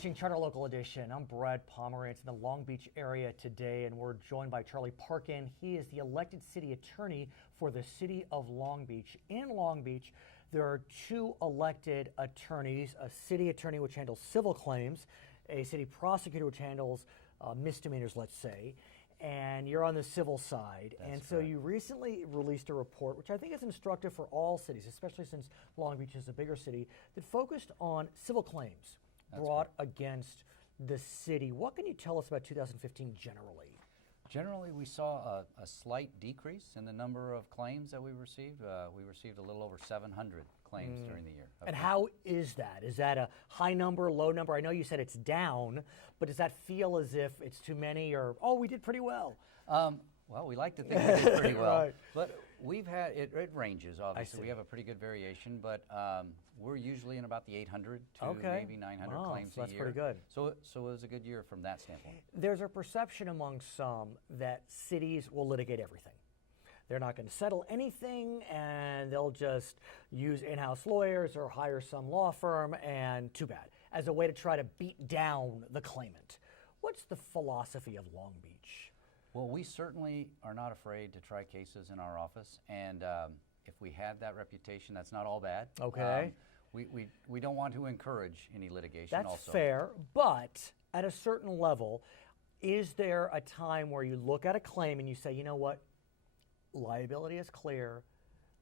watching Charter Local Edition. I'm Brad Pomerance in the Long Beach area today, and we're joined by Charlie Parkin. He is the elected city attorney for the city of Long Beach. In Long Beach, there are two elected attorneys, a city attorney which handles civil claims, a city prosecutor which handles misdemeanors, let's say, and you're on the civil side. That's so correct. you recently released a report, which I think is instructive for all cities, especially since Long Beach is a bigger city, that focused on civil claims brought against the city. What can you tell us about 2015 generally? Generally, we saw a slight decrease in the number of claims that we received. We received a little over 700 claims during the year. And how is that? Is that a high number, low number? I know you said it's down, but does that feel as if it's too many, or, oh, we did pretty well? Well, we like to think we did pretty well, Right. but we've had, it ranges, obviously. see. We have a pretty good variation, but we're usually in about the 800 to Okay. maybe 900 Wow, claims so a that's year. pretty good. So it was a good year from that standpoint. There's a perception among some that cities will litigate everything. They're not going to settle anything, and they'll just use in-house lawyers or hire some law firm, and too bad, as a way to try to beat down the claimant. What's the philosophy of Long Beach? Well, we certainly are not afraid to try cases in our office, and if we had that reputation, that's not all bad. Okay. We don't want to encourage any litigation. That's also. fair, but at a certain level, is there a time where you look at a claim and you say, you know what, liability is clear,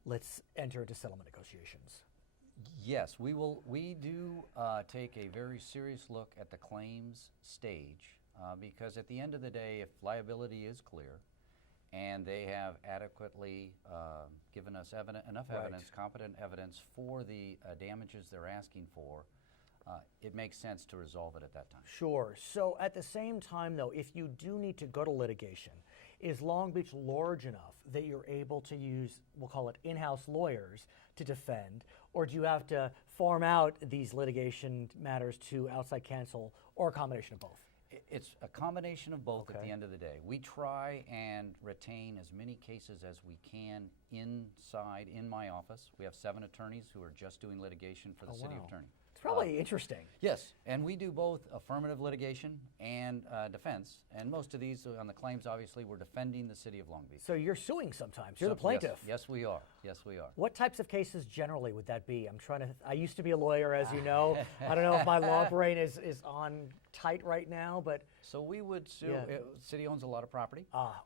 let's enter into settlement negotiations? Yes, we do take a very serious look at the claims stage because at the end of the day, if liability is clear and they have adequately given us enough evidence, competent evidence for the damages they're asking for, it makes sense to resolve it at that time. Sure. So at the same time, though, if you do need to go to litigation, is Long Beach large enough that you're able to use, we'll call it in-house lawyers to defend, or do you have to farm out these litigation matters to outside counsel, or a combination of both? It's a combination of both at Okay. the end of the day. We try and retain as many cases as we can inside in my office. We have 7 attorneys who are just doing litigation for the city wow. attorney. It's probably interesting. Yes, and we do both affirmative litigation and defense. And most of these on the claims, obviously, we're defending the city of Long Beach. So you're suing sometimes. You're the plaintiff. Yes, we are. Yes, we are. What types of cases generally would that be? I used to be a lawyer, as you know. I don't know if my law brain is on tight right now, but So we would sue, Yeah. city owns a lot of property,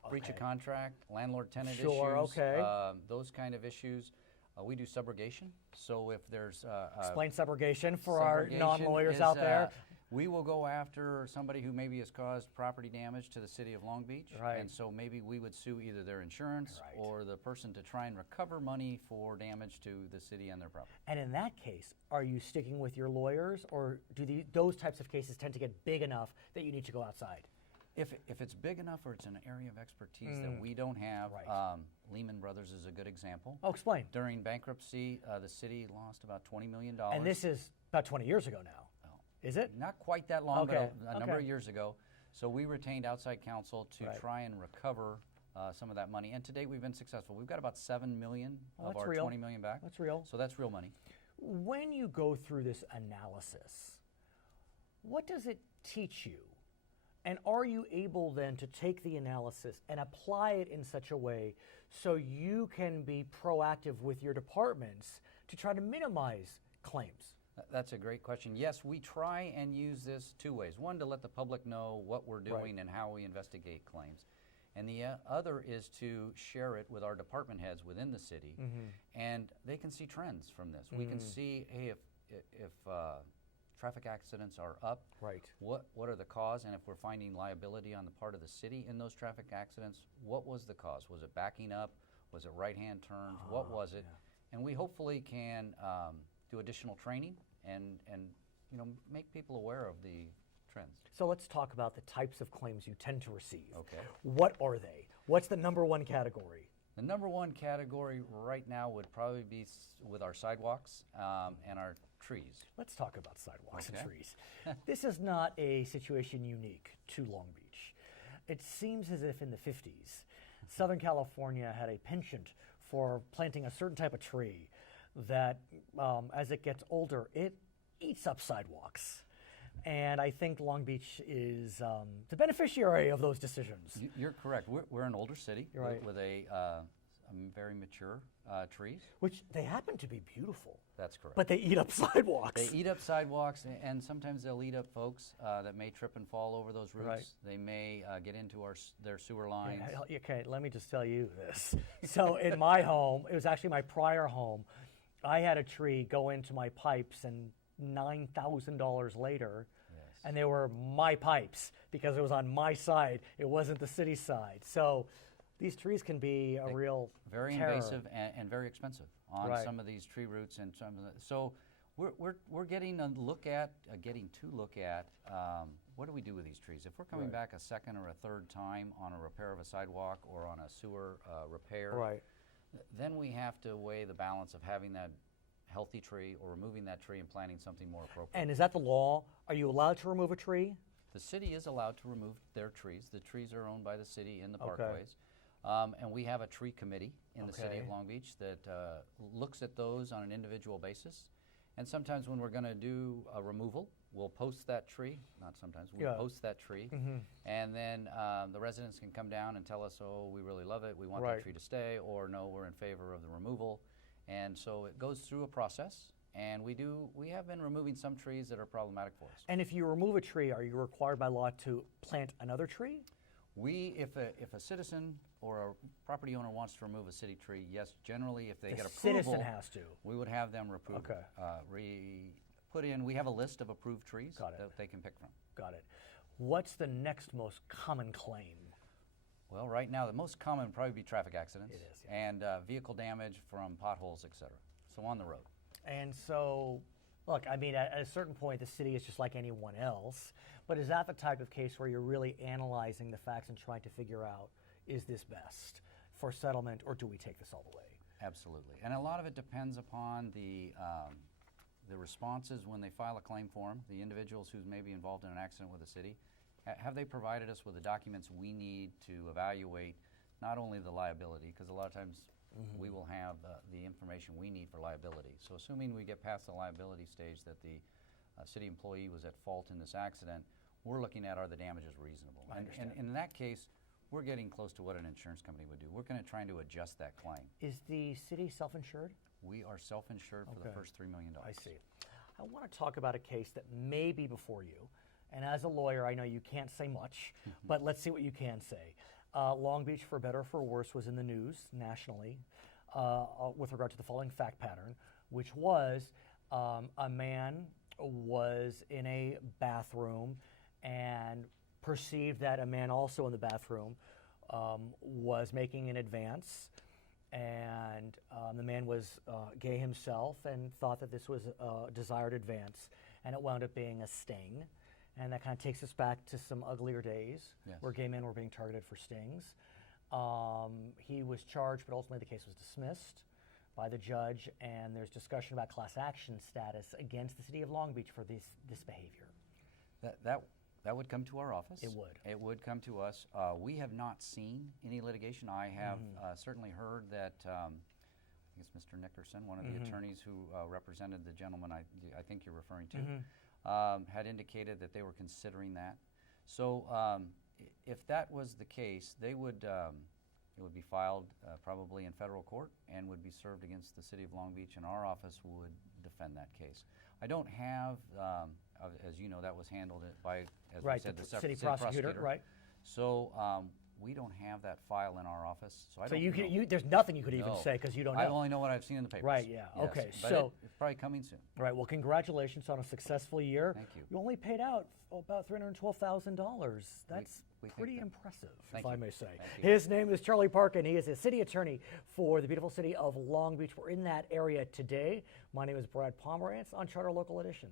breach of okay. contract, landlord-tenant Sure, issues, okay. those kind of issues. We do subrogation, so if there's explain subrogation for our subrogation non-lawyers is, out there. We will go after somebody who maybe has caused property damage to the city of Long Beach, Right. and so maybe we would sue either their insurance Right. or the person to try and recover money for damage to the city and their property. And in that case, are you sticking with your lawyers, or do those types of cases tend to get big enough that you need to go outside? If it's big enough or it's an area of expertise that we don't have, Right. Lehman Brothers is a good example. Oh, explain. During bankruptcy, the city lost about $20 million. And this is about 20 years ago now. Well, Is it? not quite that long, Okay, but a number of okay. years ago. So we retained outside counsel to Right. try and recover some of that money. And to date, we've been successful. We've got about $7 million of that's our real. $20 million back. That's real. So that's real money. When you go through this analysis, what does it teach you? And are you able then to take the analysis and apply it in such a way so you can be proactive with your departments to try to minimize claims? That's a great question. Yes, we try and use this 2 ways. One, to let the public know what we're doing and how we investigate claims. And the other is to share it with our department heads within the city. And they can see trends from this. We can see, hey, if traffic accidents are up, Right. what are the cause? And if we're finding liability on the part of the city in those traffic accidents, what was the cause? Was it backing up? Was it right-hand turns? What was it? And we hopefully can do additional training and make people aware of the trends. So let's talk about the types of claims you tend to receive. Okay. What are they? What's the number one category? The number one category right now would probably be with our sidewalks and our trees. Let's talk about sidewalks and Okay. trees. This is not a situation unique to Long Beach. It seems as if in the 50s, Southern California had a penchant for planting a certain type of tree that, as it gets older, it eats up sidewalks. And I think Long Beach is the beneficiary of those decisions. You're correct. We're an older city You're right. with a very mature trees. Which they happen to be beautiful. That's correct. But they eat up sidewalks. They eat up sidewalks, and sometimes they'll eat up folks that may trip and fall over those roots. Right. They may get into their sewer lines. Okay, let me just tell you this. So in my home, it was actually my prior home, I had a tree go into my pipes, and $9,000 later, and they were my pipes because it was on my side. It wasn't the city side. So these trees can be a real very terror. invasive and very expensive on some of these tree roots and some of the, so we're getting to look at what do we do with these trees if we're coming back a second or a third time on a repair of a sidewalk or on a sewer repair. Then we have to weigh the balance of having that healthy tree or removing that tree and planting something more appropriate. And is that the law? Are you allowed to remove a tree? The city is allowed to remove their trees. The trees are owned by the city in the parkways. And we have a tree committee in the city of Long Beach that looks at those on an individual basis. And sometimes when we're going to do a removal, we'll post that tree. Not sometimes, we'll post that tree. And then the residents can come down and tell us, oh, we really love it, we want that tree to stay, or no, we're in favor of the removal. And so it goes through a process. And we have been removing some trees that are problematic for us. And if you remove a tree, are you required by law to plant another tree? If a citizen or a property owner wants to remove a city tree, yes, generally if they get approval, citizen has to. We would have them put in. We have a list of approved trees that they can pick from. Got it. What's the next most common claim? Well, right now the most common would probably be traffic accidents. It is, and vehicle damage from potholes, etc. So on the road. And so, look, I mean, at a certain point, the city is just like anyone else. But is that the type of case where you're really analyzing the facts and trying to figure out, is this best for settlement, or do we take this all the way? Absolutely. And a lot of it depends upon the responses when they file a claim form, the individuals who may be involved in an accident with the city. Have they provided us with the documents we need to evaluate not only the liability, because a lot of times we will have the information we need for liability. So assuming we get past the liability stage that the city employee was at fault in this accident, we're looking at are the damages reasonable. And in that case, we're getting close to what an insurance company would do. We're going to try to adjust that claim. Is the city self-insured? We are self-insured for the first $3 million. I see. I want to talk about a case that may be before you. And as a lawyer, I know you can't say much, but let's see what you can say. Long Beach, for better or for worse, was in the news nationally with regard to the following fact pattern, which was a man was in a bathroom and perceived that a man also in the bathroom was making an advance, and the man was gay himself and thought that this was a desired advance, and it wound up being a sting. And that kind of takes us back to some uglier days where gay men were being targeted for stings. He was charged, but ultimately the case was dismissed by the judge, and there's discussion about class action status against the city of Long Beach for this behavior. That would come to our office. It would. It would come to us. We have not seen any litigation. I have certainly heard that, I think it's Mr. Nickerson, one of the attorneys who represented the gentleman I think you're referring to, had indicated that they were considering that. So if that was the case, they would, it would be filed probably in federal court and would be served against the city of Long Beach, and our office would defend that case. I don't have, as you know, that was handled by, as we said, the city prosecutor. Right. So we don't have that file in our office. So I don't know. There's nothing you could even say because you don't know. I only know what I've seen in the papers. Right, yeah. Yes, Okay, but so it's probably coming soon. Right, well, congratulations on a successful year. Thank you. You only paid out about $312,000. That's pretty impressive, if I may say. His name is Charlie Parkin. He is a city attorney for the beautiful city of Long Beach. We're in that area today. My name is Brad Pomerance on Charter Local Edition.